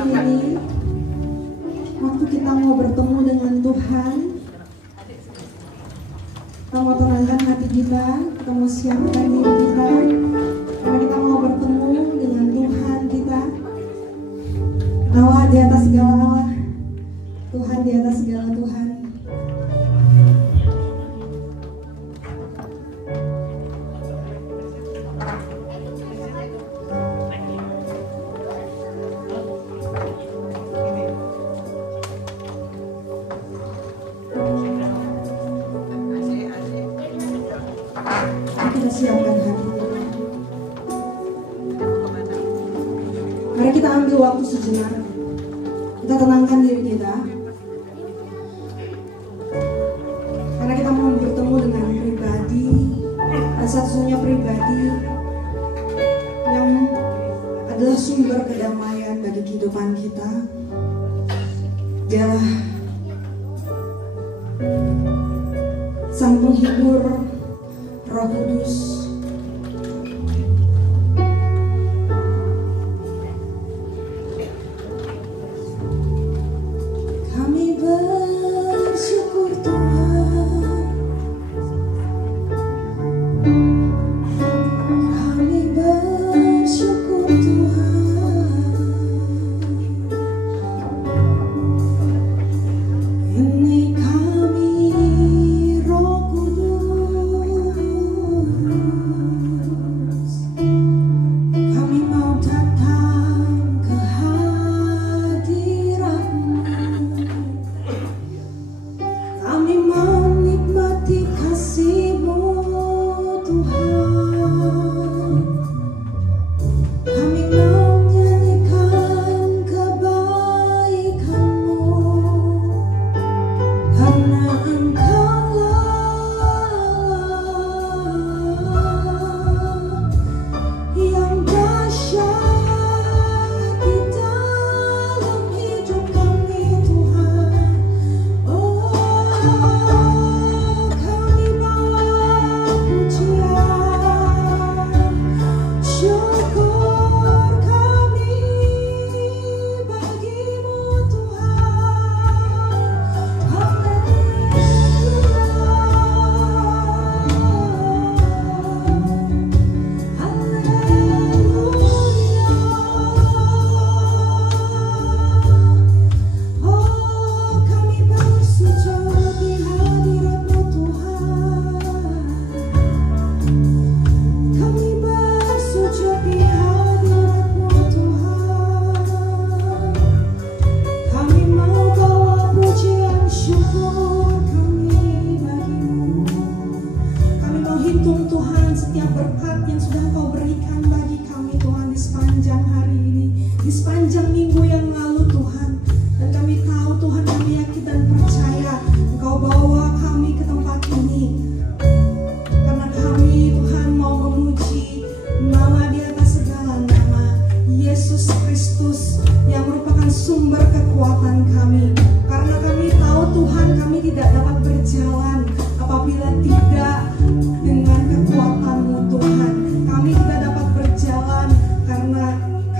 waktu ini, waktu kita mau bertemu dengan Tuhan, kita mau tenangkan hati kita mau siapkan diri kita, karena kita mau bertemu dengan Tuhan kita. Allah di atas segala Allah, Tuhan di atas segala Tuhan. Kita siapkan hati kita. Mari kita ambil waktu sejenak. Kita tenangkan diri kita. Karena kita mau bertemu dengan pribadi, dan satu-satunya pribadi yang adalah sumber kedamaian bagi kehidupan kita. Dialah Sang Penghibur, Roh Kudus. Kami bersyukur Tuhan, kami bersyukur Tuhan. Ini kami Roh Kudus, kami mau datang ke hadirat-Mu, kami mau nikmati kasih-Mu Tuhan, kami mau nyanyikan kebaikan-Mu, karena Engkaulah yang dahsyat di dalam hidup kami Tuhan. Oh, kami bawa pujian, syukur kami bagi-Mu Tuhan. Oh, kami bersujud di hadirat-Mu Tuhan. Kami bersujud di hadirat-Mu Tuhan. Kami mau bawa pujian syukur kami bagi-Mu. Kami mau hitung Tuhan setiap berkat yang sudah Engkau berikan bagi kami Tuhan di sepanjang hari ini, di sepanjang minggu yang lalu Tuhan. Dan kami tahu Tuhan, kami yakin dan percaya Engkau bawa kami ke tempat ini, karena kami Tuhan mau memuji nama di atas segala nama, Yesus Kristus yang merupakan sumber kekuatan kami. Karena kami tahu Tuhan, kami tidak dapat berjalan apabila tidak dengan kekuatan-Mu Tuhan. Kami tidak dapat berjalan karena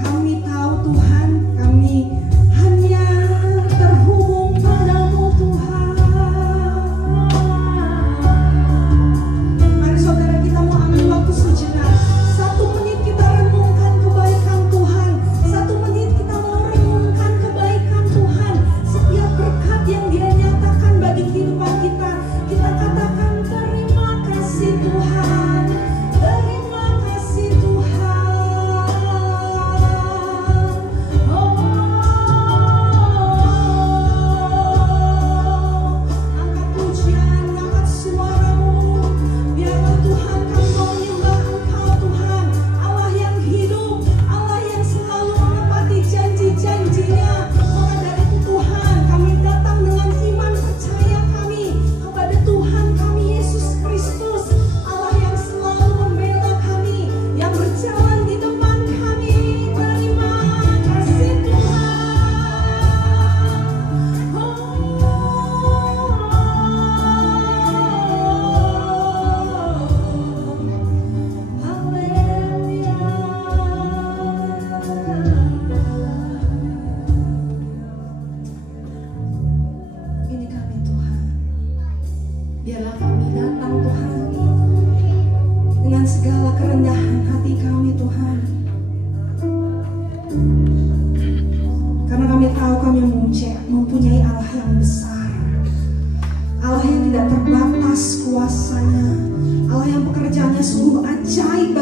kami tahu Tuhan, kami hanya terhubung padamu Tuhan. Mari saudara, kita mau ambil waktu sejenak. 1 menit kita renungkan kebaikan Tuhan. 1 menit kita mau renungkan kebaikan Tuhan. Setiap berkat yang Dia nyatakan bagi kehidupan kita, kita katakan terima kasih Tuhan.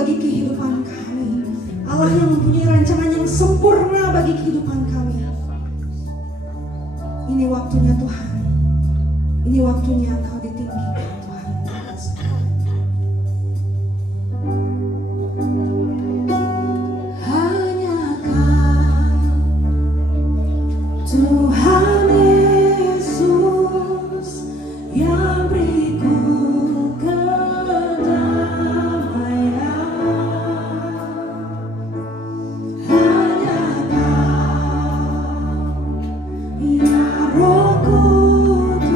bagi kehidupan kami. Allah yang mempunyai rancangan yang sempurna bagi kehidupan kami. Ini waktunya Tuhan. Ini waktunya Engkau ditinggikan Tuhan. Hanya Kau, Tuhan Yesus, yang beriku kedamaian. Hanya Kau, ya Roh Kudus,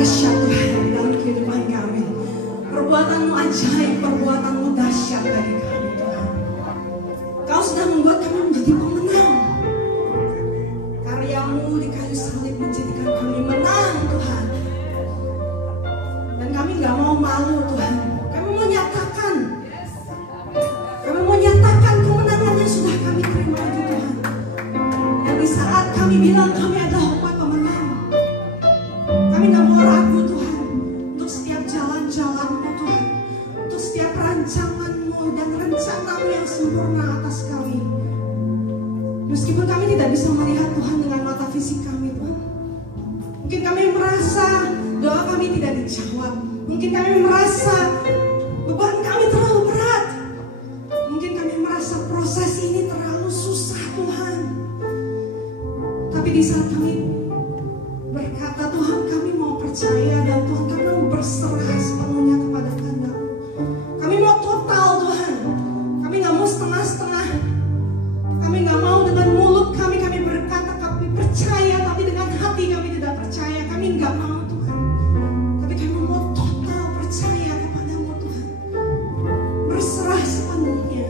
dahsyat Tuhan dalam kehidupan kami. Perbuatan-Mu ajaib, perbuatan-Mu dahsyat bagi kami Tuhan. Kau sudah membuat kami menjadi pemenang. Karya-Mu di kayu salib menjadikan kami menang Tuhan. Dan kami gak mau malu Tuhan. Kami mau nyatakan. Kami mau nyatakan kemenangan yang sudah kami terima itu Tuhan. Dan di saat kami bilang kami adalah umat pemenang, kami gak mau ragu Tuhan. Untuk setiap jalan-jalan-Mu Tuhan, untuk setiap rancangan-Mu dan rencana-Mu yang sempurna atas kami. Meskipun kami tidak bisa melihat Tuhan dengan mata fisik kami Tuhan. Mungkin kami merasa doa kami tidak dijawab. Mungkin kami merasa beban kami terlalu berat. Mungkin kami merasa proses ini terlalu susah Tuhan. Tapi di saat kami berkata Tuhan kami mau percaya dan Tuhan kami mau berserah sepenuhnya kepada kehendak-Mu. Kami mau total Tuhan. Kami gak mau setengah-setengah. Kami gak mau dengan mulut kami berkata kami percaya, tapi dengan hati kami tidak percaya. Kami gak mau Tuhan. Tapi kami mau total percaya kepada-Mu Tuhan. Berserah sepenuhnya.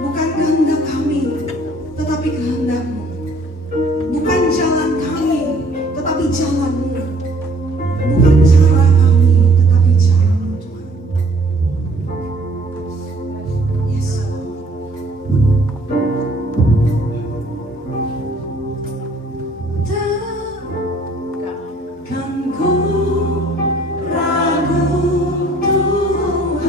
Bukan kehendak kami, tetapi kehendak-Mu. Bukan jalan kami, tetapi jalan-Mu. Bukan cara kami, tetapi cara-Mu Tuhan. Yes Lord. Takkan ku ragu Tuhan,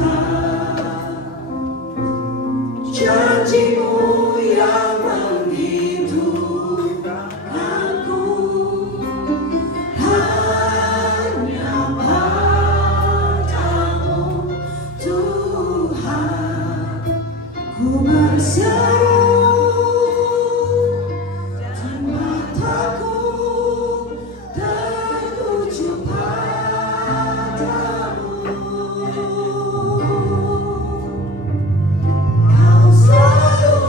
janji-Mu yang menghidupkan aku. Hanya padamu Tuhan ku berseru dan mataku tertuju padamu. Kau selalu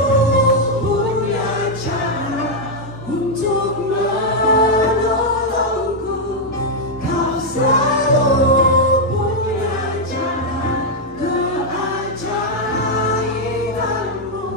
punya cara untuk menolongku. Kau selalu punya cara keajaiban-Mu.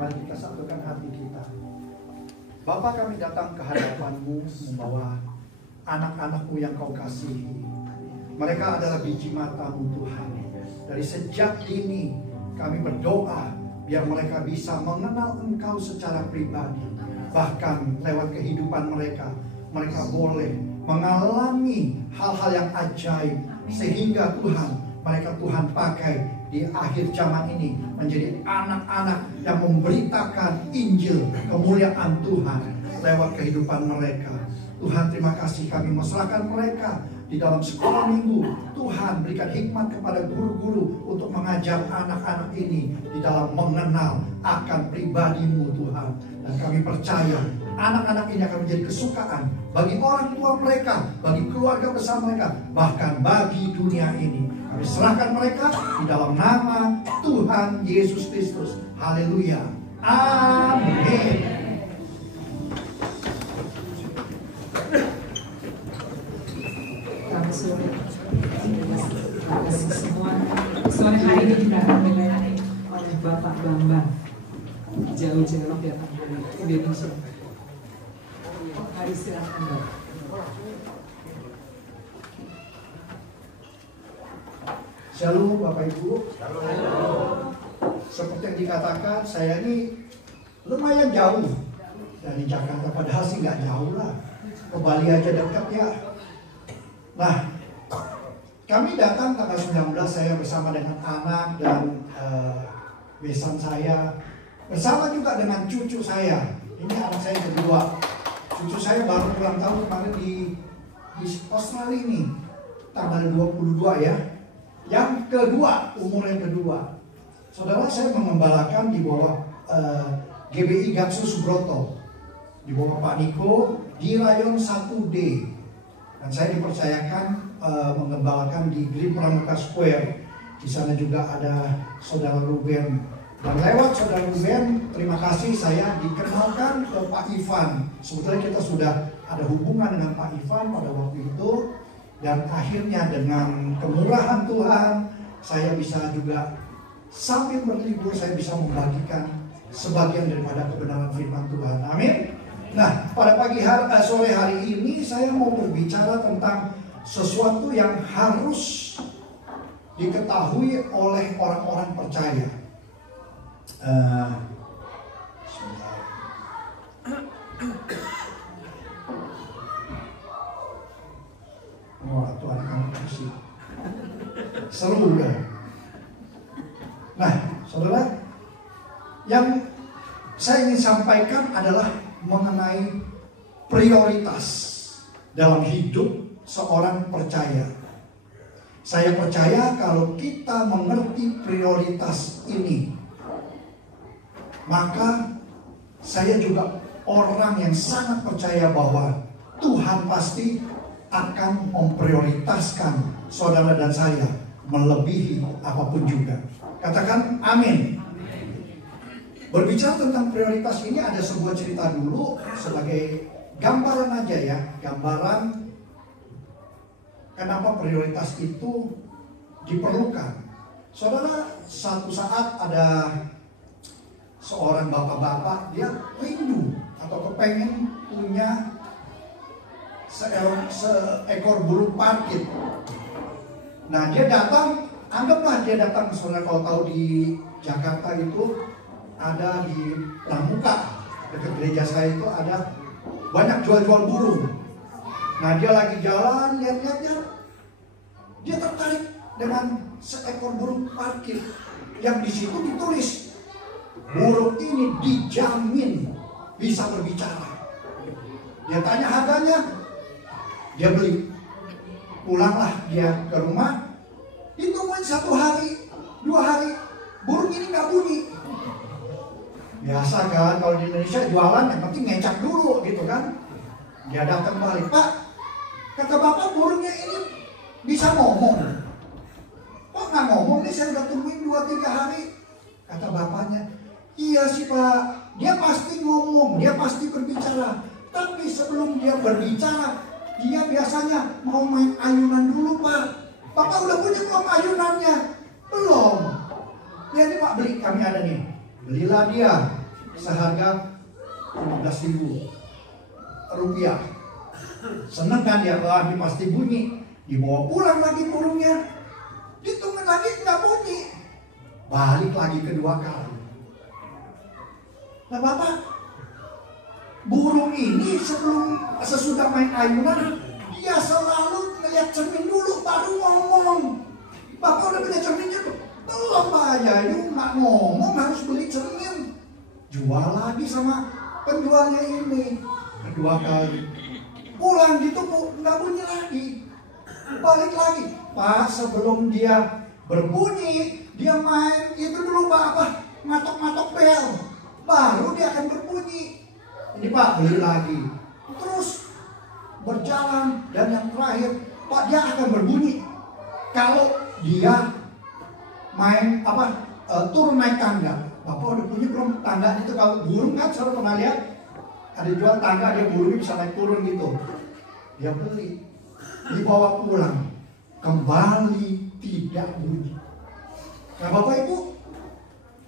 Mari kita satukan hati kita. Bapa, kami datang ke hadapan-Mu membawa anak-anak-Mu yang Kau kasihi. Mereka adalah biji mata-Mu Tuhan. Dari sejak dini kami berdoa biar mereka bisa mengenal Engkau secara pribadi. Bahkan lewat kehidupan mereka, mereka boleh mengalami hal-hal yang ajaib. Sehingga mereka Tuhan pakai di akhir zaman ini menjadi anak-anak yang memberitakan Injil kemuliaan Tuhan lewat kehidupan mereka. Tuhan, terima kasih, kami meserahkan mereka di dalam sekolah minggu. Tuhan, berikan hikmat kepada guru-guru untuk mengajar anak-anak ini di dalam mengenal akan pribadi-Mu Tuhan. Dan kami percaya anak-anak ini akan menjadi kesukaan bagi orang tua mereka, bagi keluarga besar mereka, bahkan bagi dunia ini. Kami serahkan mereka di dalam nama Tuhan Yesus Kristus. Haleluya. Amin. Terima kasih semua. Sore hari ini kita akan dilayani oleh Bapak Bambang. Jauh-jauh datang dari Indonesia. Mari silakan, Bapak. Shalom Bapak Ibu. Shalom. Seperti yang dikatakan, saya ini lumayan jauh dari Jakarta. Padahal sih nggak jauh lah, ke Bali aja dekat ya. Nah, kami datang tanggal 19, saya bersama dengan anak dan besan saya, bersama juga dengan cucu saya. Ini anak saya kedua. Cucu saya baru ulang tahun kemarin di Australia ini, tanggal 22 ya. Yang kedua, umur yang kedua. Saudara, saya mengembalakan di bawah GBI Gatsu Subroto, di bawah Pak Niko di Rayon 1D. Dan saya dipercayakan mengembalakan di Green Pramuka Square. Di sana juga ada Saudara Ruben. Dan lewat Saudara Ruben, terima kasih saya dikenalkan ke Pak Ivan. Sebetulnya kita sudah ada hubungan dengan Pak Ivan pada waktu itu. Dan akhirnya dengan kemurahan Tuhan, saya bisa juga sambil berlibur, saya bisa membagikan sebagian daripada kebenaran firman Tuhan. Amin. Nah, pada sore hari ini saya mau berbicara tentang sesuatu yang harus diketahui oleh orang-orang percaya. Oh, itu anak-anak musik seru kan? Nah, saudara, yang saya ingin sampaikan adalah mengenai prioritas dalam hidup seorang percaya. Saya percaya kalau kita mengerti prioritas ini, maka saya juga orang yang sangat percaya bahwa Tuhan pasti akan memprioritaskan saudara dan saya melebihi apapun juga. Katakan amin. Berbicara tentang prioritas ini, ada sebuah cerita dulu sebagai gambaran aja ya. Gambaran kenapa prioritas itu diperlukan. Saudara, satu saat ada seorang bapak-bapak, dia rindu atau kepengen punya seekor burung parkit. Nah, dia datang, anggaplah dia datang, saudara, kalau tahu di Jakarta itu ada di Pramuka, dekat gereja saya itu ada banyak jual-jual burung. Nah, dia lagi jalan, lihat-lihatnya, dia tertarik dengan seekor burung parkit yang di situ ditulis, burung ini dijamin bisa berbicara. Dia tanya harganya, dia beli. Pulanglah dia ke rumah, ditungguin 1 hari, 2 hari, burung ini nggak bunyi. Biasa kan kalau di Indonesia jualan yang penting ngecak dulu gitu kan. Dia datang balik, Pak, kata bapak burungnya ini bisa ngomong. Kok nggak ngomong nih, saya udah tungguin 2-3 hari. Kata bapaknya, iya sih Pak, dia pasti ngomong, dia pasti berbicara. Tapi sebelum dia berbicara, dia biasanya mau main ayunan dulu Pak. Bapak udah punya belum ayunannya? Belum. Ya ini Pak, beli, kami ada nih. Belilah dia seharga 15.000 rupiah. Seneng kan dia, wah ini pasti bunyi. Dibawa pulang lagi burungnya, ditunggu lagi nggak bunyi, balik lagi kedua kali. Nah Bapak, burung ini sesudah main ayunan, dia selalu ngeliat cermin dulu baru ngomong. Bapak udah punya cerminnya tuh? Belum Pak Yayu, nggak ngomong, harus beli cermin. Jual lagi sama penjualnya ini. Kedua kali. Pulang ditunggu, nggak bunyi lagi. Balik lagi. Pak, sebelum dia berbunyi, dia main itu dulu Pak, matok-matok bel. Baru dia akan berbunyi. Ini Pak, beli lagi. Terus berjalan, dan yang terakhir, Pak, dia akan berbunyi kalau dia main turun naik tangga. Bapak udah punya belum tangga itu? Kalau burung kan selalu pernah lihat ada jual tangga, dia burung bisa naik turun gitu. Dia beli, dibawa pulang, kembali tidak bunyi. Nah Bapak Ibu,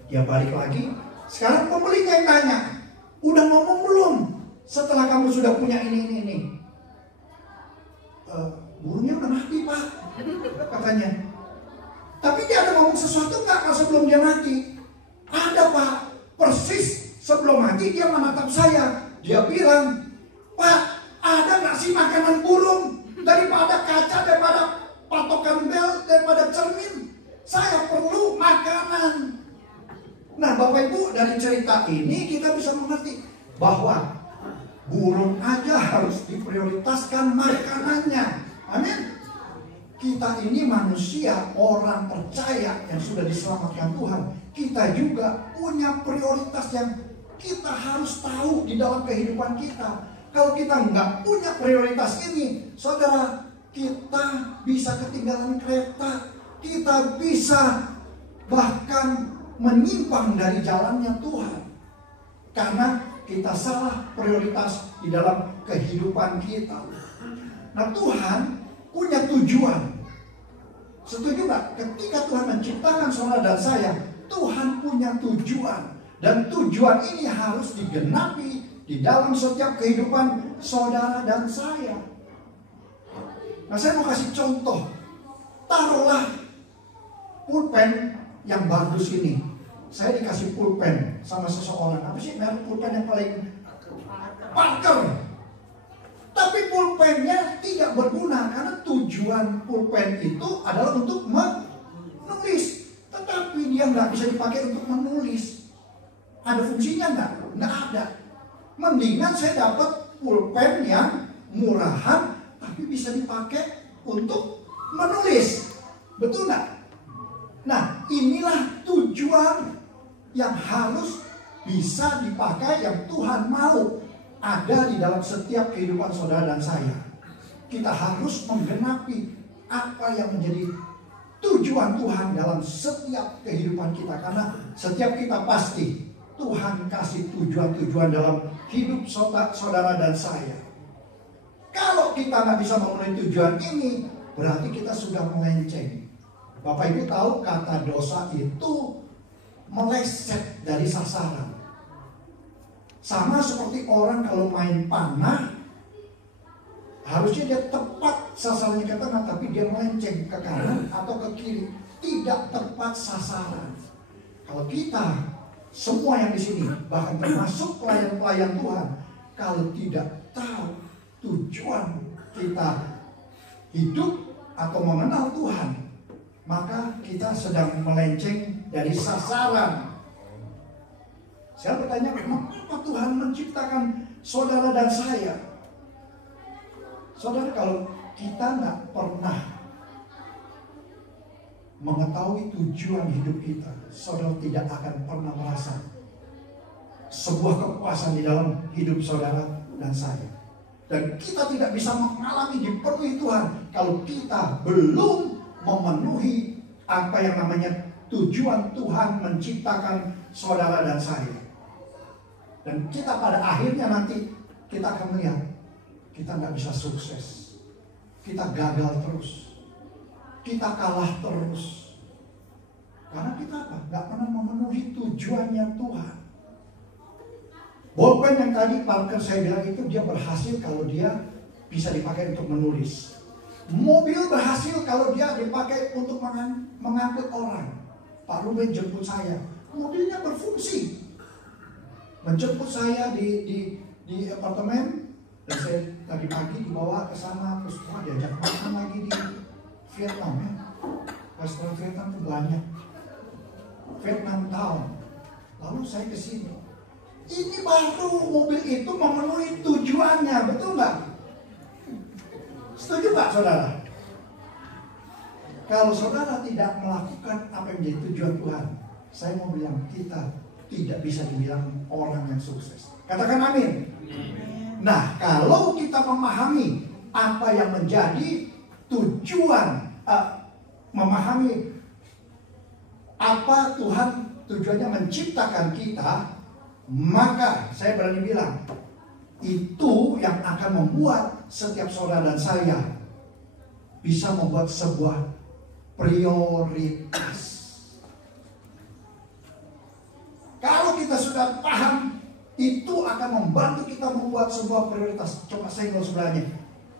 dia balik lagi. Sekarang pembelinya yang tanya, udah ngomong belum? Setelah kamu sudah punya ini. Burungnya udah mati Pak, katanya. Tapi dia ada ngomong sesuatu nggak sebelum dia mati? Ada Pak, persis sebelum mati dia menatap saya. Dia bilang, Pak, ada nggak sih makanan burung? Daripada kaca, daripada patokan bel, daripada cermin, saya perlu makanan. Nah Bapak Ibu, dari cerita ini kita bisa mengerti bahwa burung aja harus diprioritaskan makanannya. Amin. Kita ini manusia, orang percaya yang sudah diselamatkan Tuhan. Kita juga punya prioritas yang kita harus tahu di dalam kehidupan kita. Kalau kita nggak punya prioritas ini, saudara, kita bisa ketinggalan kereta. Kita bisa bahkan menyimpang dari jalannya Tuhan. Karena kita salah prioritas di dalam kehidupan kita. Nah Tuhan punya tujuan. Setuju nggak? Ketika Tuhan menciptakan saudara dan saya, Tuhan punya tujuan. Dan tujuan ini harus digenapi di dalam setiap kehidupan saudara dan saya. Nah saya mau kasih contoh. Taruhlah pulpen yang bagus ini. Saya dikasih pulpen sama seseorang. Apa sih merek pulpen yang paling Parker? Tapi pulpennya tidak berguna karena tujuan pulpen itu adalah untuk menulis. Tetapi dia nggak bisa dipakai untuk menulis. Ada fungsinya nggak? Nggak ada. Mendingan saya dapat pulpen yang murahan tapi bisa dipakai untuk menulis. Betul nggak? Nah inilah tujuan yang harus bisa dipakai, yang Tuhan mau ada di dalam setiap kehidupan saudara dan saya. Kita harus menggenapi apa yang menjadi tujuan Tuhan dalam setiap kehidupan kita. Karena setiap kita pasti Tuhan kasih tujuan-tujuan dalam hidup saudara dan saya. Kalau kita nggak bisa memenuhi tujuan ini, berarti kita sudah melenceng. Bapak Ibu tahu kata dosa itu meleset dari sasaran. Sama seperti orang kalau main panah, harusnya dia tepat sasarannya ke tengah, tapi dia melenceng ke kanan atau ke kiri, tidak tepat sasaran. Kalau kita semua yang di sini, bahkan termasuk pelayan-pelayan Tuhan, kalau tidak tahu tujuan kita hidup atau mengenal Tuhan, maka kita sedang melenceng dari sasaran. Saya bertanya, mengapa Tuhan menciptakan saudara dan saya? Saudara, kalau kita nggak pernah mengetahui tujuan hidup kita, saudara tidak akan pernah merasa sebuah kepuasan di dalam hidup saudara dan saya. Dan kita tidak bisa mengalami dipenuhi Tuhan kalau kita belum memenuhi apa yang namanya tujuan Tuhan menciptakan saudara dan saya. Dan kita pada akhirnya nanti kita akan melihat kita nggak bisa sukses, kita gagal terus, kita kalah terus, karena kita apa? Nggak pernah memenuhi tujuannya Tuhan. Bolpen yang tadi Parker saya bilang itu dia berhasil kalau dia bisa dipakai untuk menulis. Mobil berhasil kalau dia dipakai untuk mengangkut orang. Pak Ruben jemput saya, mobilnya berfungsi. Menjemput saya di apartemen, dan saya tadi pagi dibawa ke sana, terus diajak makan lagi di Vietnam ya. Restoran Vietnam itu banyak. Vietnam Town. Lalu saya ke sini. Ini baru mobil itu memenuhi tujuannya, betul nggak? Setuju nggak saudara? Kalau saudara tidak melakukan apa yang menjadi tujuan Tuhan, saya mau bilang kita tidak bisa dibilang orang yang sukses. Katakan amin. Nah, kalau kita memahami apa yang menjadi tujuan, memahami apa Tuhan tujuannya menciptakan kita, maka saya berani bilang itu yang akan membuat setiap saudara dan saya bisa membuat sebuah prioritas. Kalau kita sudah paham, itu akan membantu kita membuat sebuah prioritas. Coba saya kalau sebenarnya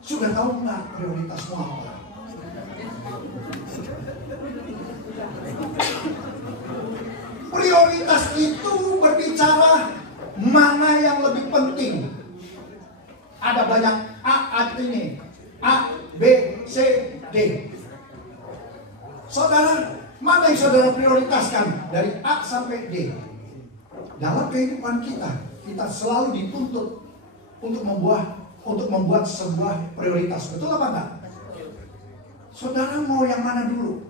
sudah tahu nggak prioritasmu apa? Prioritas itu berbicara mana yang lebih penting. Ada banyak ini, A, B, C, D. Saudara, mana yang saudara prioritaskan dari A sampai D? Dalam kehidupan kita selalu dituntut untuk membuat sebuah prioritas. Betul apa enggak? Saudara mau yang mana dulu?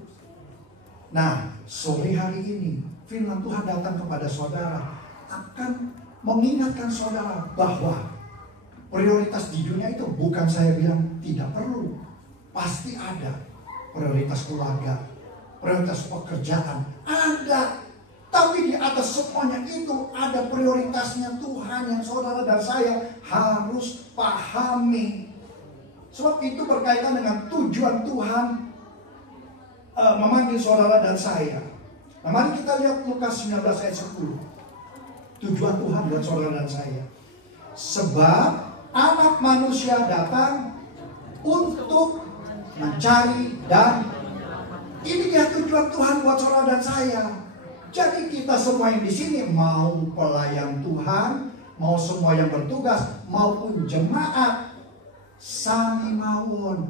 Nah, sore hari ini firman Tuhan datang kepada saudara akan mengingatkan saudara bahwa prioritas di dunia itu bukan saya bilang tidak perlu. Pasti ada prioritas keluarga, prioritas pekerjaan, ada. Tapi di atas semuanya itu ada prioritasnya Tuhan yang saudara dan saya harus pahami. Sebab itu berkaitan dengan tujuan Tuhan memanggil saudara dan saya. Nah, mari kita lihat Lukas 19 ayat 10. Tujuan Tuhan buat saudara dan saya. Sebab Anak Manusia datang untuk mencari dan ini dia tujuan Tuhan buat saudara dan saya. Jadi kita semua yang di sini mau pelayan Tuhan, mau semua yang bertugas, maupun jemaat, sami mawon.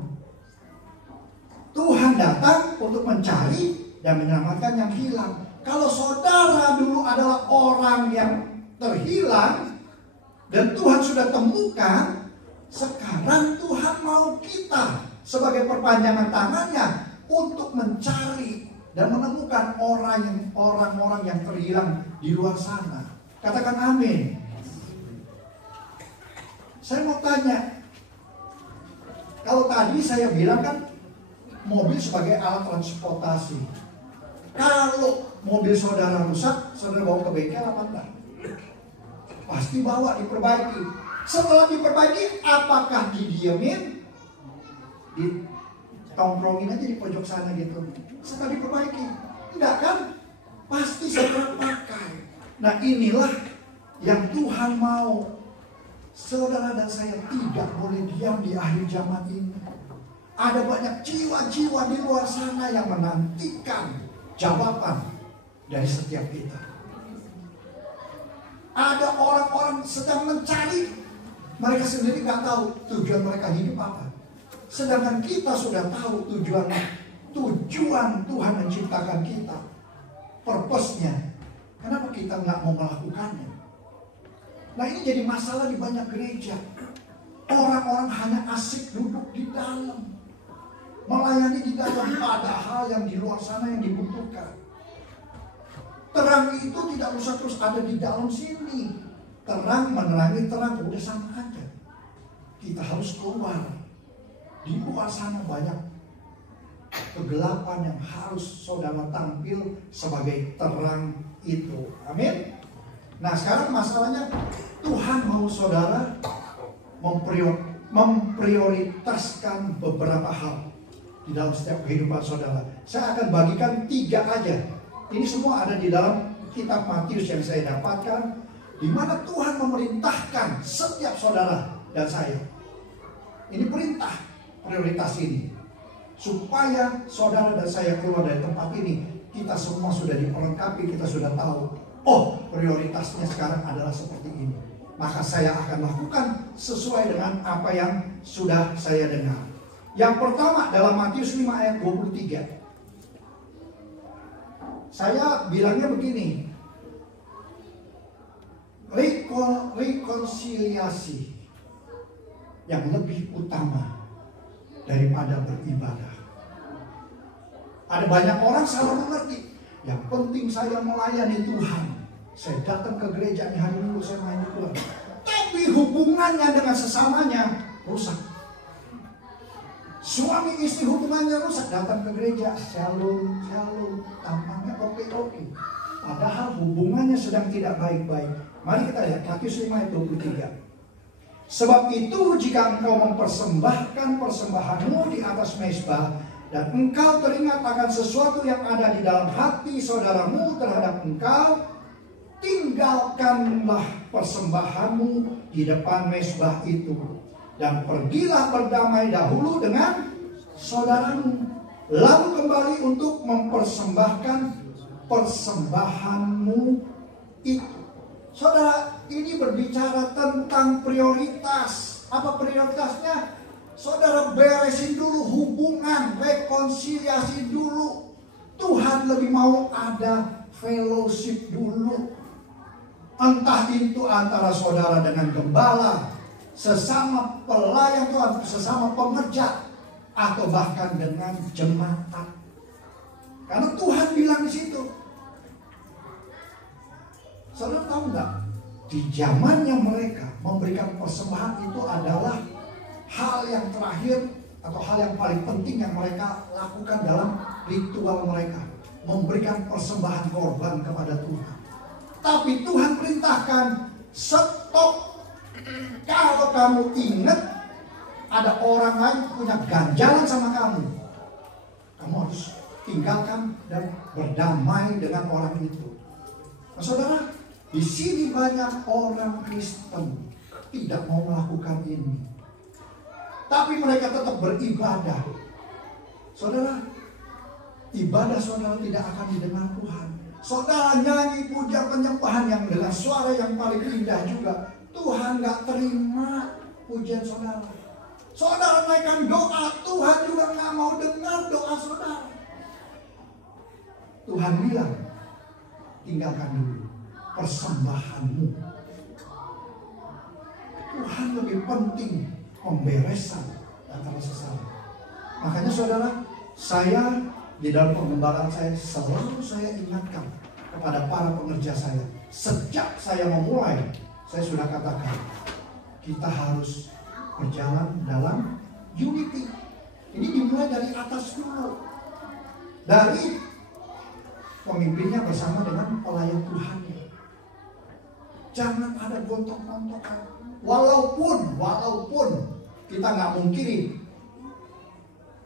Tuhan datang untuk mencari dan menyelamatkan yang hilang. Kalau saudara dulu adalah orang yang terhilang dan Tuhan sudah temukan, sekarang Tuhan mau kita sebagai perpanjangan tangannya untuk mencari dan menemukan orang-orang yang terhilang di luar sana. Katakan amin. Saya mau tanya, kalau tadi saya bilang kan mobil sebagai alat transportasi. Kalau mobil saudara rusak, saudara bawa ke bengkel apa enggak? Pasti bawa, diperbaiki. Setelah diperbaiki, apakah didiemin? Ditongkrongin aja di pojok sana gitu. Setelah diperbaiki, enggak kan? Pasti saudara pakai. Nah, inilah yang Tuhan mau. Saudara dan saya tidak boleh diam di akhir zaman ini. Ada banyak jiwa-jiwa di luar sana yang menantikan jawaban dari setiap kita. Ada orang-orang sedang mencari, mereka sendiri nggak tahu tujuan mereka hidup apa. Sedangkan kita sudah tahu tujuan Tuhan menciptakan kita, purpose-nya. Kenapa kita nggak mau melakukannya? Nah, ini jadi masalah di banyak gereja. Orang-orang hanya asik duduk di dalam, melayani di dalam, padahal yang di luar sana yang dibutuhkan. Terang itu tidak usah terus ada di dalam sini. Terang menerangi terang, udah sama aja. Kita harus keluar. Di luar sana banyak kegelapan yang harus saudara tampil sebagai terang itu. Amin. Nah, sekarang masalahnya Tuhan mau saudara memprioritaskan beberapa hal di dalam setiap kehidupan saudara. Saya akan bagikan 3 aja. Ini semua ada di dalam kitab Matius yang saya dapatkan. di mana Tuhan memerintahkan setiap saudara dan saya. Ini perintah, prioritas ini. Supaya saudara dan saya keluar dari tempat ini, kita semua sudah diperlengkapi, kita sudah tahu, oh prioritasnya sekarang adalah seperti ini. Maka saya akan lakukan sesuai dengan apa yang sudah saya dengar. Yang pertama dalam Matius 5 ayat 23. Saya bilangnya begini, rekonsiliasi yang lebih utama daripada beribadah. Ada banyak orang salah mengerti. Yang penting saya melayani Tuhan. Saya datang ke gereja hari Minggu, saya melayani Tuhan. Tapi hubungannya dengan sesamanya rusak. Suami istri hubungannya rusak, datang ke gereja, shalom, shalom, tampangnya oke-oke. Padahal hubungannya sedang tidak baik-baik. Mari kita lihat Matius 5 ayat 23. Sebab itu jika engkau mempersembahkan persembahanmu di atas mezbah, dan engkau teringat akan sesuatu yang ada di dalam hati saudaramu terhadap engkau, tinggalkanlah persembahanmu di depan mezbah itu, dan pergilah berdamai dahulu dengan saudaramu, lalu kembali untuk mempersembahkan persembahanmu itu. Saudara, ini berbicara tentang prioritas. Apa prioritasnya? Saudara, beresin dulu hubungan, rekonsiliasi dulu. Tuhan lebih mau ada fellowship dulu. Entah itu antara saudara dengan gembala, sesama pelayan Tuhan, sesama pekerja, atau bahkan dengan jemaat. Karena Tuhan bilang di situ. Saudara tahu nggak? Di zamannya mereka memberikan persembahan itu adalah hal yang terakhir atau hal yang paling penting yang mereka lakukan dalam ritual mereka. Memberikan persembahan korban kepada Tuhan. Tapi Tuhan perintahkan, stop. Kalau kamu ingat ada orang lain punya ganjalan sama kamu, kamu harus tinggalkan dan berdamai dengan orang itu. Nah, saudara, di sini banyak orang Kristen tidak mau melakukan ini, tapi mereka tetap beribadah. Saudara, ibadah saudara tidak akan didengar Tuhan. Saudara nyanyi puja penyembahan yang dengan suara yang paling indah juga, Tuhan gak terima pujian saudara. Saudara naikkan doa, Tuhan juga gak mau dengar doa saudara. Tuhan bilang, tinggalkan dulu persembahanmu. Tuhan lebih penting pemberesan antara sesama. Makanya saudara, saya di dalam pengembalaan saya selalu saya ingatkan kepada para pengerja saya. Sejak saya memulai, saya sudah katakan, kita harus berjalan dalam unity. Ini dimulai dari atas dulu. Dari pemimpinnya bersama dengan pelayan Tuhannya. Jangan ada gontok-gontokan. Walaupun kita nggak mungkiri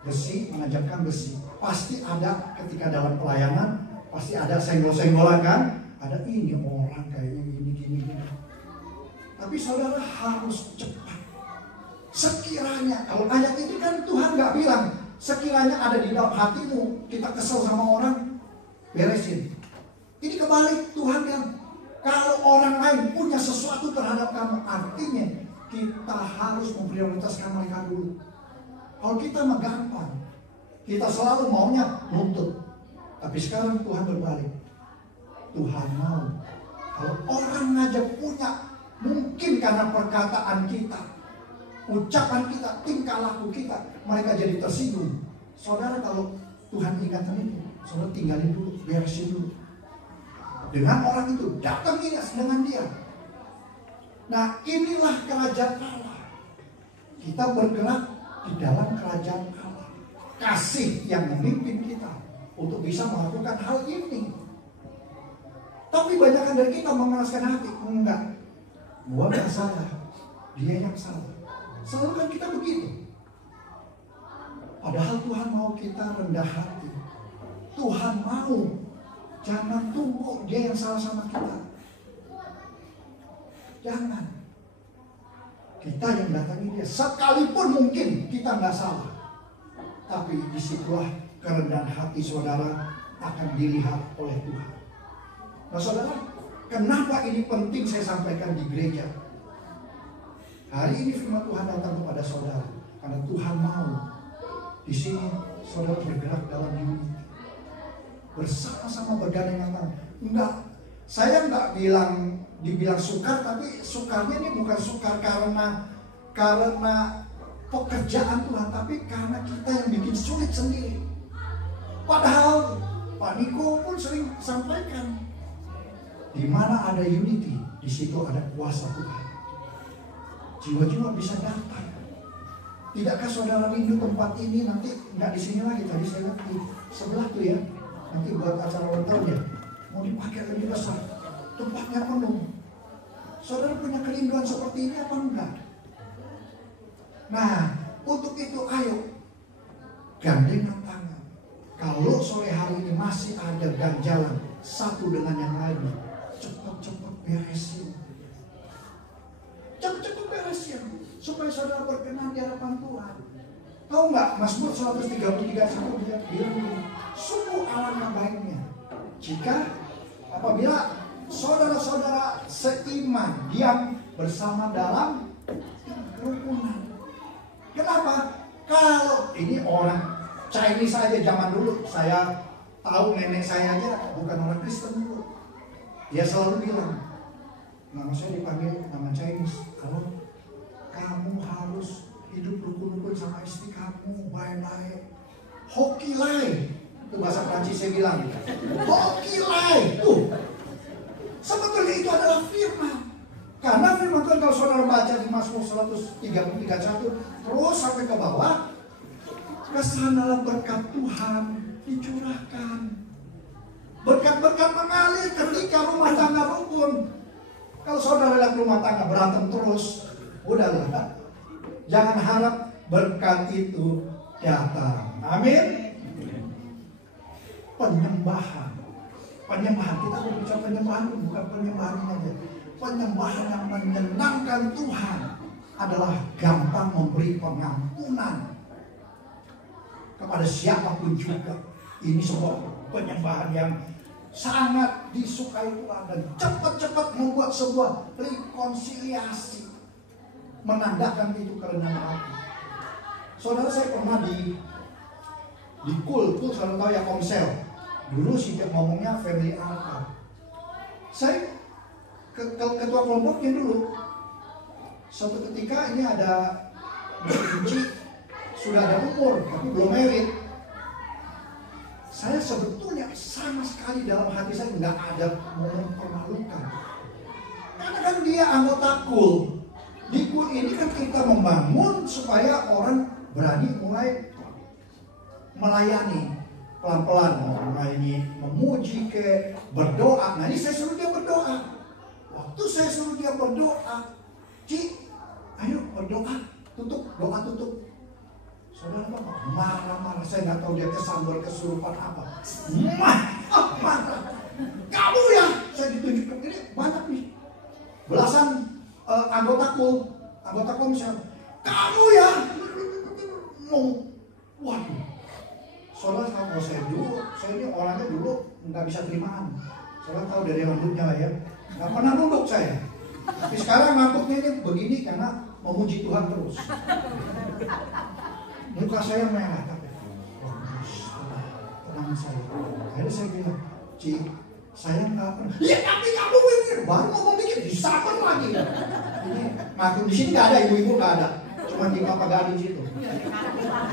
besi mengajarkan besi. Pasti ada ketika dalam pelayanan, pasti ada senggol-senggolan kan? Ada ini orang kayak gini. Tapi saudara harus cepat. Sekiranya, kalau ayat ini kan Tuhan nggak bilang, sekiranya ada di dalam hatimu, kita kesel sama orang, beresin. Ini kebalik, Tuhan bilang, kalau orang lain punya sesuatu terhadap kamu, artinya kita harus memprioritaskan mereka dulu. Kalau kita mah gampang, kita selalu maunya nuntut. Tapi sekarang Tuhan berbalik. Tuhan mau kalau orang ngajak punya, mungkin karena perkataan kita, ucapan kita, tingkah laku kita, mereka jadi tersinggung. Saudara, kalau Tuhan ingatkan itu, saudara tinggalin dulu, beresin dulu. Dengan orang itu, datang dengan dia. Nah, inilah kerajaan Allah. Kita bergerak di dalam kerajaan Allah. Kasih yang memimpin kita untuk bisa melakukan hal ini. Tapi banyak dari kita mengeraskan hati. Enggak, gua gak salah, dia yang salah. Selalu kan kita begitu. Padahal Tuhan mau kita rendah hati. Tuhan mau, jangan tunggu dia yang salah sama kita. Jangan. Kita yang datangi dia, sekalipun mungkin kita nggak salah, tapi disitulah kerendahan hati saudara akan dilihat oleh Tuhan. Nah saudara, kenapa ini penting saya sampaikan di gereja? Hari ini firman Tuhan datang kepada saudara karena Tuhan mau di sini saudara bergerak dalam unity, bersama-sama bergandengan tangan. Saya nggak dibilang sukar, tapi sukarnya ini bukan sukar karena pekerjaan Tuhan, tapi karena kita yang bikin sulit sendiri. Padahal Pak Niko pun sering sampaikan, di mana ada unity, di situ ada kuasa Tuhan. Jiwa-jiwa bisa datang. Tidakkah saudara rindu tempat ini? Nanti nggak di sini lagi, tadi saya lihat di sebelah tuh ya. Nanti buat acara ulang tahun ya, mau dipakai lebih besar, tempatnya penuh. Saudara punya kerinduan seperti ini apa enggak? Nah, untuk itu ayo gandengan tangan. Kalau sore hari ini masih ada ganjalan satu dengan yang lain, cepat-cepat beresin. Cepat-cepat beresin supaya saudara berkenan di hadapan Tuhan. Tahu nggak, Mazmur 133:1 dia bilang, sungguh alangkah baiknya jika apabila saudara-saudara seiman diam bersama dalam kerukunan. Kenapa? Kalau ini orang Chinese saja zaman dulu, saya tahu nenek saya aja bukan orang Kristen dulu. Dia selalu bilang, nama saya dipanggil nama Chinese, kalau kamu harus hidup rukun-rukun sama istri kamu, baik-baik. Hokilai, itu bahasa Prancis saya bilang. Hokilai, tuh. Sebetulnya itu adalah firman. Karena firman Tuhan kalau saudara baca di Mazmur 133:1 terus sampai ke bawah, kesanalah berkat Tuhan dicurahkan. Berkat-berkat mengalir ketika rumah tangga rukun. Kalau saudara lihat rumah tangga berantem terus, udahlah. Jangan harap berkat itu datang. Amin. Penyembahan. Penyembahan, kita berbicara penyembahan, bukan penyembahan aja. Penyembahan yang menyenangkan Tuhan adalah gampang memberi pengampunan kepada siapapun juga. Ini sebuah penyembahan yang sangat disukai Tuhan dan cepat-cepat membuat sebuah rekonsiliasi, menandakan itu kerendahan hati. Saudara, saya pernah di KUL, saudara tahu ya, Komsel. Dulu sih ngomongnya family altar. Saya ketua kelompoknya dulu. Suatu ketika ini ada kunci, sudah ada umur tapi belum married. Saya sebetulnya sama sekali dalam hati saya nggak ada mau mempermalukan. Karena kan dia anggota KUL. Di KUL ini kan kita membangun supaya orang berani mulai melayani. Pelan-pelan mulai memuji ke berdoa. Nah ini saya suruh dia berdoa. Waktu saya suruh dia berdoa, Ci, ayo berdoa, tutup, doa tutup. Saudara apa? Marah-marah, saya nggak tahu dia kesambar kesurupan apa. Marah. Kamu ya, saya ditunjukkan ini banyak nih. Belasan anggota komsel. Kamu ya, mau, waduh. Saudara kalau saya ini orangnya dulu nggak bisa terimaan. Saudara tahu dari rambutnya lah ya, nggak pernah nunduk saya. Tapi sekarang rambutnya ini begini karena memuji Tuhan terus. Muka saya merah tapi tenang saya. Akhirnya saya bilang, Ci, saya nggak pernah. Ya tapi kamu ini baru ngomong dikit disaper lagi. Ini ngaku di sini nggak ada, ibu-ibu nggak ada, cuma di Kelapa Gading situ.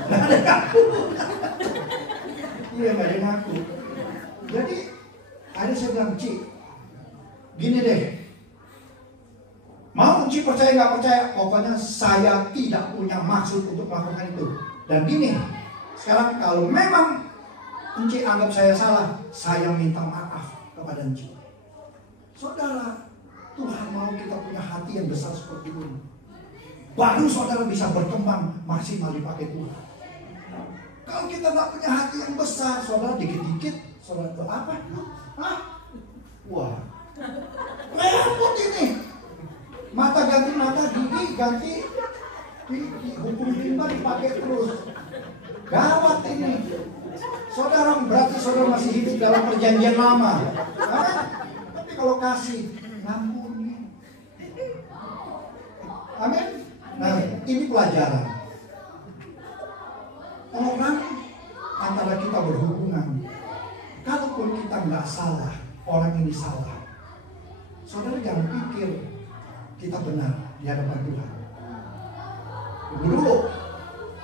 Nggak ada ngaku. Iya nggak ada ngaku. Jadi ada saya bilang, Ci, gini deh. Mau Ci percaya nggak percaya, pokoknya saya tidak punya maksud untuk melakukan itu. Dan gini, sekarang kalau memang Enci anggap saya salah, saya minta maaf kepada Enci. Saudara, Tuhan mau kita punya hati yang besar seperti ini. Baru saudara bisa berkembang maksimal dipakai Tuhan. Kalau kita nggak punya hati yang besar, saudara dikit-dikit, saudara itu apa? Hah? Wah, repot ini. ganti, hukum rimba dipakai terus. Gawat ini. Saudara, berarti saudara masih hidup dalam perjanjian lama. Tapi kalau kasih, ngampuni. Amin. Nah, ini pelajaran. Orang antara kita berhubungan, kalaupun kita nggak salah, orang ini salah. Saudara jangan pikir kita benar di hadapan Tuhan. Dulu,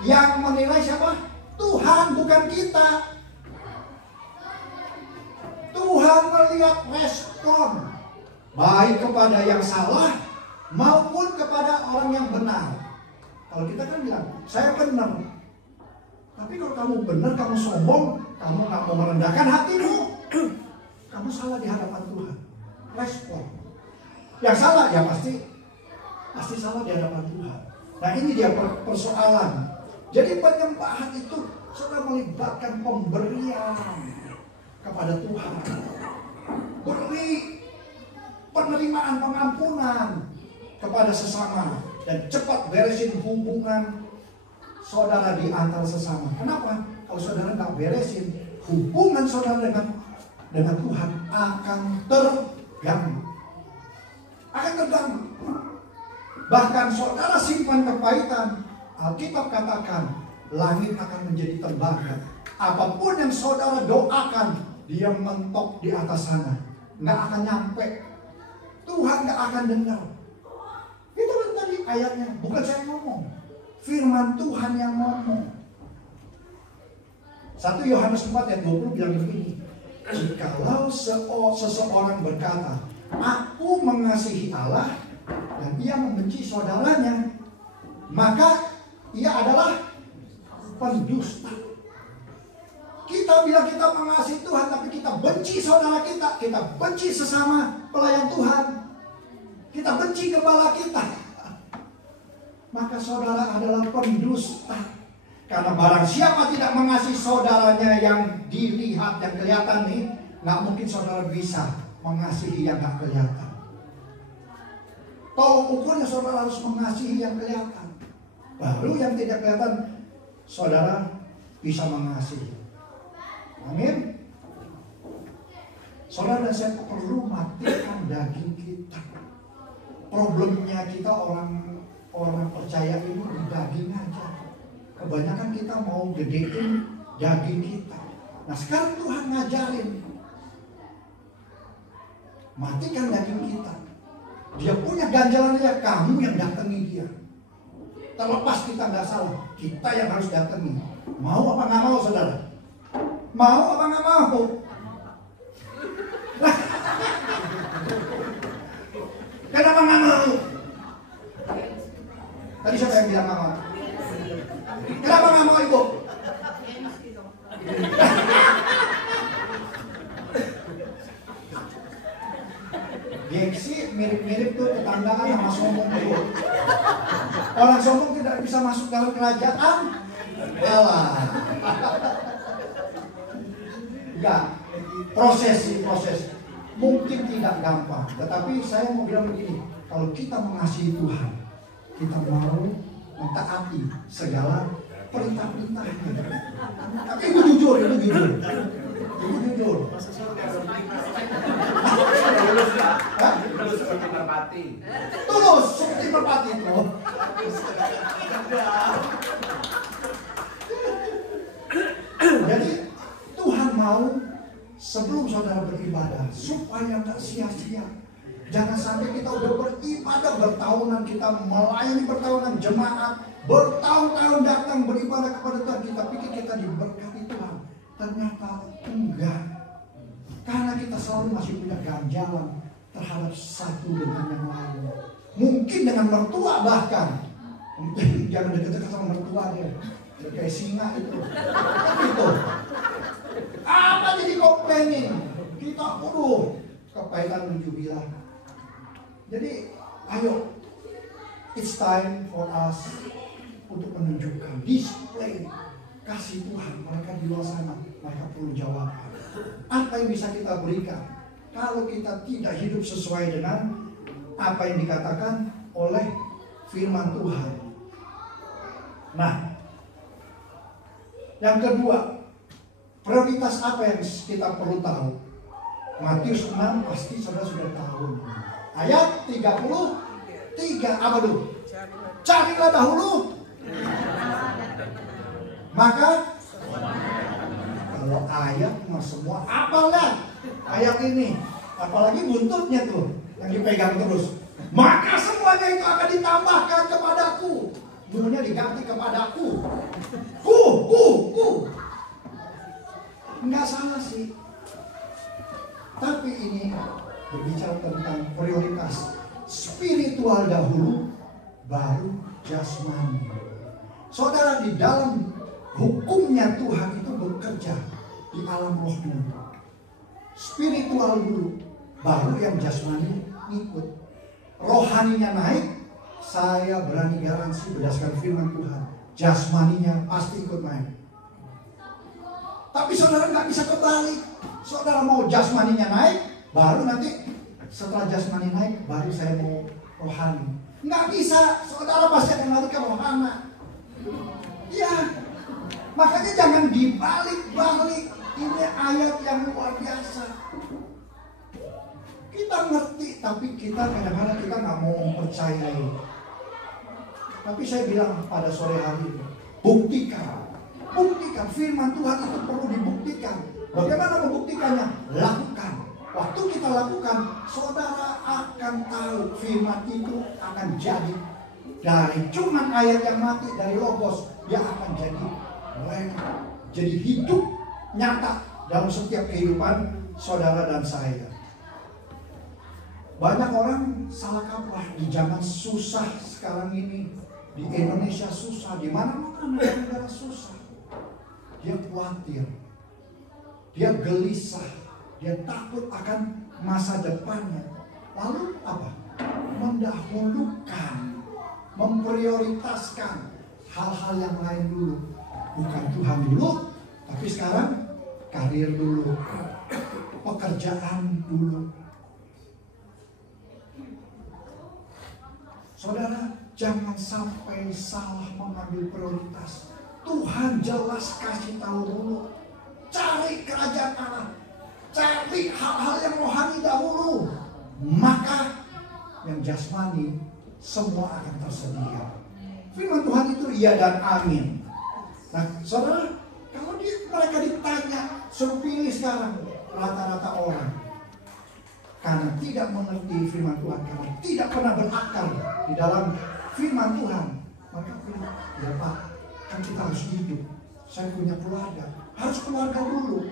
yang menilai siapa? Tuhan, bukan kita. Tuhan melihat respon baik kepada yang salah maupun kepada orang yang benar. Kalau kita kan bilang, saya benar. Tapi kalau kamu benar, kamu sombong, kamu nggak mau merendahkan hatimu, kamu salah di hadapan Tuhan. Respon. Yang salah ya pasti salah di hadapan Tuhan. Nah ini dia persoalan. Jadi penyembahan itu sudah melibatkan pemberian kepada Tuhan. Beri penerimaan pengampunan kepada sesama dan cepat beresin hubungan saudara di antara sesama. Kenapa? Kalau saudara nggak beresin, hubungan saudara dengan Tuhan akan terganggu. Bahkan saudara simpan kepahitan, Alkitab katakan langit akan menjadi terbakar. Apapun yang saudara doakan, dia mentok di atas sana, nggak akan nyampe. Tuhan nggak akan dengar. Itu kan tadi ayatnya, bukan saya ngomong. Firman Tuhan yang ngomong. 1 Yohanes 4 ayat 20 bilang begini. Jikalau seseorang berkata, aku mengasihi Allah dan ia membenci saudaranya, maka ia adalah pendusta. Kita bilang kita mengasihi Tuhan, tapi kita benci saudara kita benci sesama pelayan Tuhan, kita benci gembala kita, maka saudara adalah pendusta. Karena barang siapa tidak mengasihi saudaranya yang dilihat, yang kelihatan nih, nggak mungkin saudara bisa mengasihi yang nggak kelihatan. Tolong ukurnya saudara harus mengasihi yang kelihatan. Baru yang tidak kelihatan saudara bisa mengasihi. Amin. Saudara dan saya perlu matikan daging kita. Problemnya kita orang percaya ini di daging aja. Kebanyakan kita mau gedein daging kita. Nah sekarang Tuhan ngajarin, matikan daging kita. Dia punya ganjalannya, kamu yang datangi dia. Terlepas kita nggak salah, kita yang harus datangi. Mau apa nggak mau saudara? Mau apa nggak mau? Kenapa nggak mau? Tadi siapa yang bilang nggak mau? Kenapa nggak mau ibu? Gengsi mirip-mirip tuh tetanggaan sama sombong itu. Orang sombong tidak bisa masuk dalam kerajaan Allah. Enggak, proses. Mungkin tidak gampang, tetapi saya mau bilang begini, kalau kita mengasihi Tuhan, kita mau mentaati segala perintah-perintahnya. Tapi itu jujur. Tulus seperti merpati itu. Jadi Tuhan mau sebelum saudara beribadah supaya tak sia-sia. Jangan sampai kita udah beribadah bertahunan, kita melayani bertahunan jemaat, bertahun-tahun datang beribadah kepada Tuhan, kita pikir kita diberkati Tuhan. Ternyata enggak. Karena kita selalu masih punya ganjalan terhadap satu dengan yang lain. Mungkin dengan mertua bahkan. Jangan dekat-dekat sama mertua dia. Kayak singa itu. Itu. Apa jadi komplainin? Kita kepahitan menuju bilang. Jadi ayo, it's time for us untuk menunjukkan, display kasih Tuhan. Mereka di luar sana, mereka perlu jawaban. Apa yang bisa kita berikan? Kalau kita tidak hidup sesuai dengan apa yang dikatakan oleh firman Tuhan. Nah, yang kedua, prioritas apa yang kita perlu tahu? Matius 6 pasti saudara sudah tahu. Ayat 33 apa dulu? Carilah dahulu. Maka kalau ayat mah semua apalah ayat ini, apalagi buntutnya tuh yang dipegang terus. Maka semuanya itu akan ditambahkan kepadaku. Munya diganti kepadaku. Enggak salah sih. Tapi ini berbicara tentang prioritas spiritual dahulu, baru jasmani. Saudara, di dalam hukumnya Tuhan itu bekerja di alam roh dulu. Spiritual dulu, baru yang jasmani ikut. Rohaninya naik, saya berani garansi berdasarkan firman Tuhan, jasmaninya pasti ikut naik. Tapi saudara nggak bisa kebalik. Saudara mau jasmaninya naik, baru nanti setelah jasmani naik, baru saya mau rohani. Nggak bisa, saudara pasti akan lari ke rohana. Ya, makanya jangan dibalik-balik. Ini ayat yang luar biasa. Kita ngerti, tapi kita kadang-kadang kita nggak mau mempercayai. Tapi saya bilang pada sore hari ini, buktikan firman Tuhan itu perlu dibuktikan. Bagaimana membuktikannya? Lakukan. Waktu kita lakukan, saudara akan tahu firman itu akan jadi. Dari cuman ayat yang mati dari logos, dia akan jadi hidup nyata dalam setiap kehidupan saudara dan saya. Banyak orang salah kaprah di zaman susah sekarang ini. Di Indonesia susah, di mana-mana negara susah. Dia khawatir, dia gelisah, dia takut akan masa depannya. Lalu apa? Mendahulukan, memprioritaskan hal-hal yang lain dulu. Bukan Tuhan dulu, tapi sekarang karir dulu, pekerjaan dulu. Saudara, jangan sampai salah mengambil prioritas. Tuhan jelas kasih tahu dulu. Cari kerajaan Allah, cari hal-hal yang rohani dahulu, maka yang jasmani semua akan tersedia. Firman Tuhan itu iya dan amin. Nah, saudara, kalau mereka ditanya, suruh pilih sekarang, rata-rata orang karena tidak mengerti firman Tuhan, karena tidak pernah berakar di dalam firman Tuhan, maka bilang, ya Pak, kan kita harus hidup. Saya punya keluarga, harus keluarga dulu.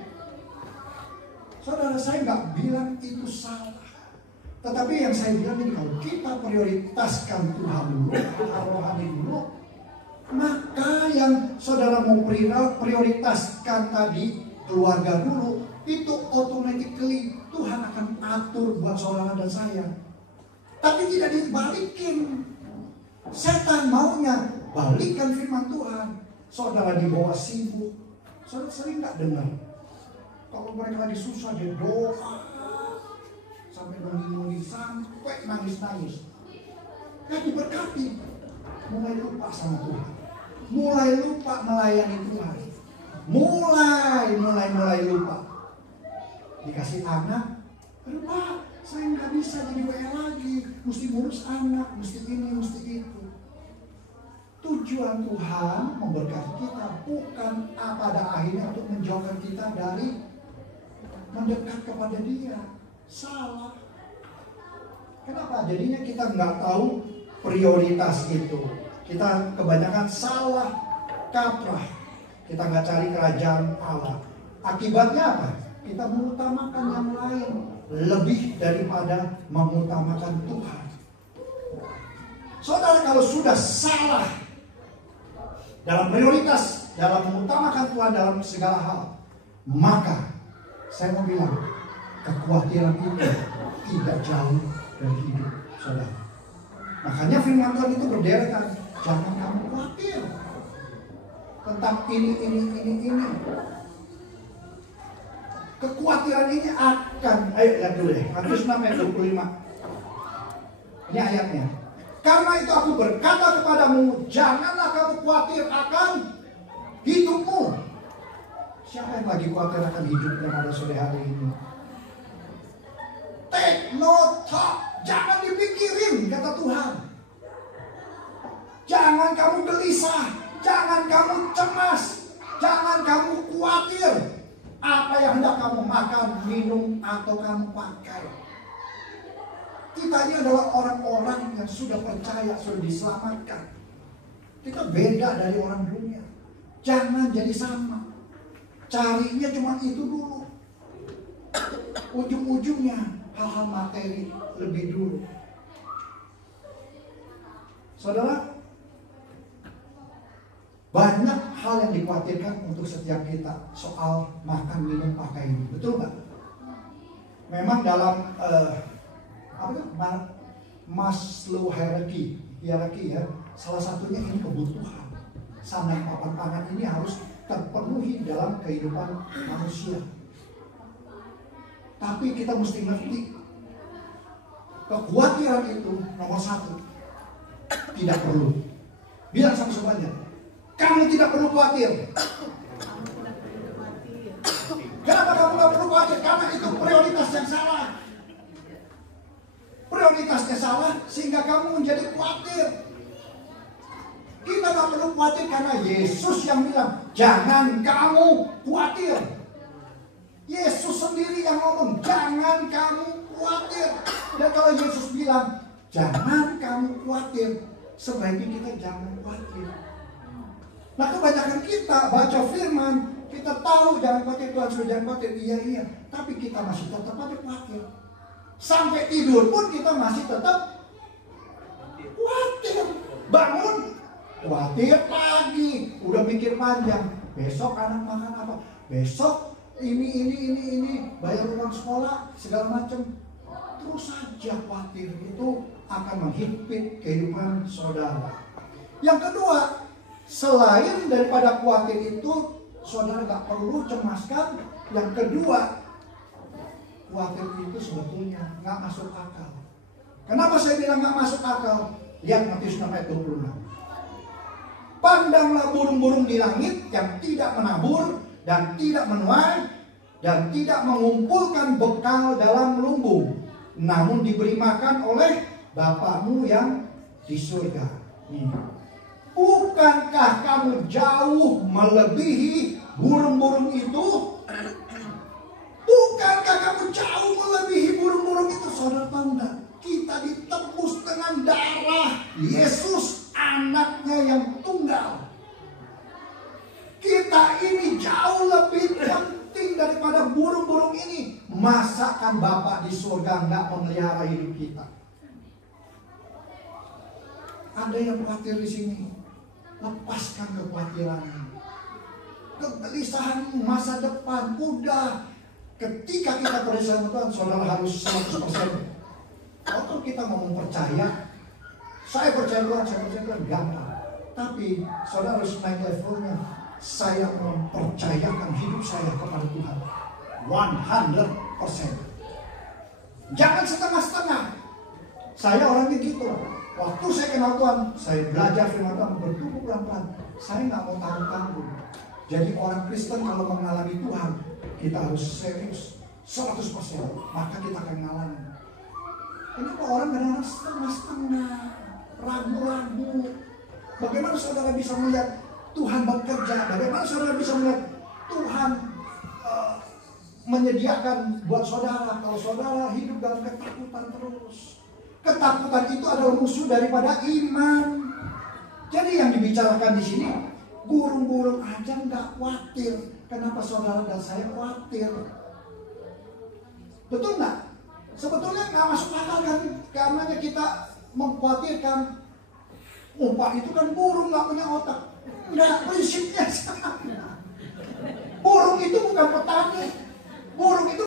Saudara, saya nggak bilang itu salah. Tetapi yang saya bilang ini, kalau kita prioritaskan Tuhan dulu, rohani dulu, maka yang saudara mau prioritaskan tadi, keluarga dulu, itu automatically Tuhan akan atur buat saudara dan saya. Tapi tidak dibalikin. Setan maunya balikan firman Tuhan. Saudara dibawa sibuk. Saudara sering gak dengar? Kalau mereka lagi susah, dia doa sampai nunggu-nunggu, sampai nangis-nangis. Ya diberkati. Mulai lupa sama Tuhan. Mulai lupa melayani Tuhan. Mulai lupa. Dikasih anak, aduh Pak, saya nggak bisa jadi WA lagi, mesti ngurus anak, mesti ini, mesti itu. Tujuan Tuhan memberkati kita bukan pada akhirnya untuk menjauhkan kita dari mendekat kepada Dia. Salah. Kenapa? Jadinya kita nggak tahu prioritas itu. Kita kebanyakan salah kaprah. Kita nggak cari kerajaan Allah. Akibatnya apa? Kita mengutamakan yang lain lebih daripada mengutamakan Tuhan. Saudara, kalau sudah salah dalam prioritas, dalam mengutamakan Tuhan dalam segala hal, maka saya mau bilang, kekhawatiran itu tidak jauh dari hidup saudara. Makanya firman Tuhan itu berderetan, jangan kamu khawatir tentang ini. Kekhawatiran ini akan, ayo lihat dulu deh, Matius 6 ayat 25. Ini ayatnya. Karena itu aku berkata kepadamu, janganlah kamu khawatir akan hidupmu. Siapa yang lagi khawatir akan hidupnya pada sore hari ini? Take no thought. Jangan dipikirin, kata Tuhan. Jangan kamu gelisah. Jangan kamu cemas. Jangan kamu khawatir. Apa yang hendak kamu makan, minum, atau kamu pakai. Kita ini adalah orang-orang yang sudah percaya, sudah diselamatkan. Kita beda dari orang dunia. Jangan jadi sama. Carinya cuma itu dulu. Ujung-ujungnya hal-hal materi lebih dulu. Saudara, banyak hal yang dikhawatirkan untuk setiap kita soal makan, minum, pakai ini. Betul nggak? Memang dalam Maslow hierarchy ya, salah satunya ini kebutuhan. Sandang papan pangan ini harus terpenuhi dalam kehidupan manusia. Tapi kita mesti ngerti, kekhawatiran itu nomor satu, tidak perlu. Bilang sama semuanya, kamu tidak perlu khawatir. Kenapa kamu tidak perlu khawatir? Karena itu prioritas yang salah. Prioritasnya salah sehingga kamu menjadi khawatir. Kita tidak perlu khawatir karena Yesus yang bilang, jangan kamu khawatir. Yesus sendiri yang ngomong, jangan kamu khawatir. Dan kalau Yesus bilang, jangan kamu khawatir, sebaiknya kita jangan khawatir. Nah, kebanyakan kita baca firman, kita tahu jangan khawatir, Tuhan sudah jangan khawatir. Iya, tapi kita masih tetap ada khawatir. Sampai tidur pun kita masih tetap khawatir. Bangun, khawatir pagi, udah mikir panjang. Besok anak makan apa? Besok ini bayar uang sekolah segala macam. Terus saja khawatir itu akan menghimpit kehidupan saudara. Yang kedua, selain daripada khawatir itu, saudara gak perlu cemaskan. Yang kedua, khawatir itu sebetulnya gak masuk akal. Kenapa saya bilang gak masuk akal? Lihat Matius 6 ayat 26. Pandanglah burung-burung di langit yang tidak menabur dan tidak menuai dan tidak mengumpulkan bekal dalam lumbung, namun diberi makan oleh Bapakmu yang di surga. Bukankah kamu jauh melebihi burung-burung itu? Bukankah kamu jauh melebihi burung-burung itu? Saudara tahu enggak? Kita ditebus dengan darah Yesus, anaknya yang tunggal. Kita ini jauh lebih penting daripada burung-burung ini. Masakan Bapak di surga enggak memelihara hidup kita? Ada yang khawatir di sini. Lepaskan kekhawatiranmu, kegelisahanmu, masa depan. Udah, ketika kita percaya sama Tuhan, saudara harus 100%. Kalau kita mau percaya, saya percaya Tuhan, gampang. Tapi saudara harus naik levelnya. Saya mempercayakan hidup saya kepada Tuhan 100%. Jangan setengah-setengah. Saya orangnya gitu. Waktu saya kenal Tuhan, saya belajar firman Tuhan, bertumbuh pelan-pelan. Saya nggak mau tanggung-tanggung. Jadi orang Kristen kalau mengalami Tuhan, kita harus serius 100%. Maka kita akan mengalami. Ini kok orang kadang-kadang setengah-setengah, ragu-ragu. Bagaimana saudara bisa melihat Tuhan bekerja? Bagaimana saudara bisa melihat Tuhan menyediakan buat saudara kalau saudara hidup dalam ketakutan terus? Ketakutan itu adalah musuh daripada iman. Jadi yang dibicarakan di sini, burung-burung aja nggak khawatir. Kenapa saudara dan saya khawatir? Betul nggak? Sebetulnya nggak masuk akal kan? Karena kita mengkhawatirkan. Pak itu kan burung nggak punya otak. Nggak, prinsipnya sama. Burung itu bukan petani.